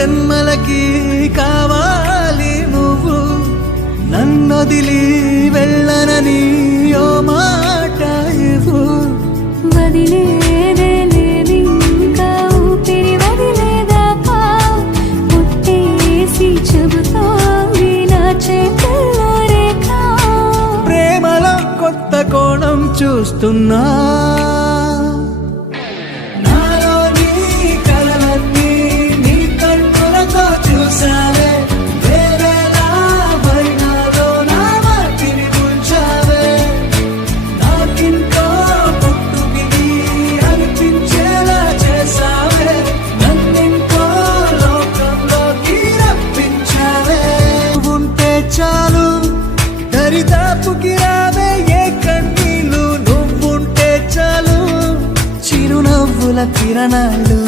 జన్మలకి కావాలి నువ్వు, నన్నొదిలి వెళ్ళనని ఓ మాట ఇవ్వు. వదిలేదే లేదింకా ఊపిరి వదిలేదాకా పుట్టేసి చెబుతోంది నా చేతుల్లో రేఖ. ప్రేమలో కొత్త కోణం చూస్తున్నా, నాలో నీ కలలన్నీ నీ కన్నులతో చూసావే, వేరేలా మరి నాలో నా వాటిని ఉంచావే. నాకింకో పుట్టుకిది అనిపించేలా చేసావే, నన్నింకో లోకంలోకి రప్పించావే. ఉంటే చాలు దరిదాపుకి రావే ఏ కన్నీళ్ళు, నువ్వుంటే చాలు చిరునవ్వుల కిరణాలు.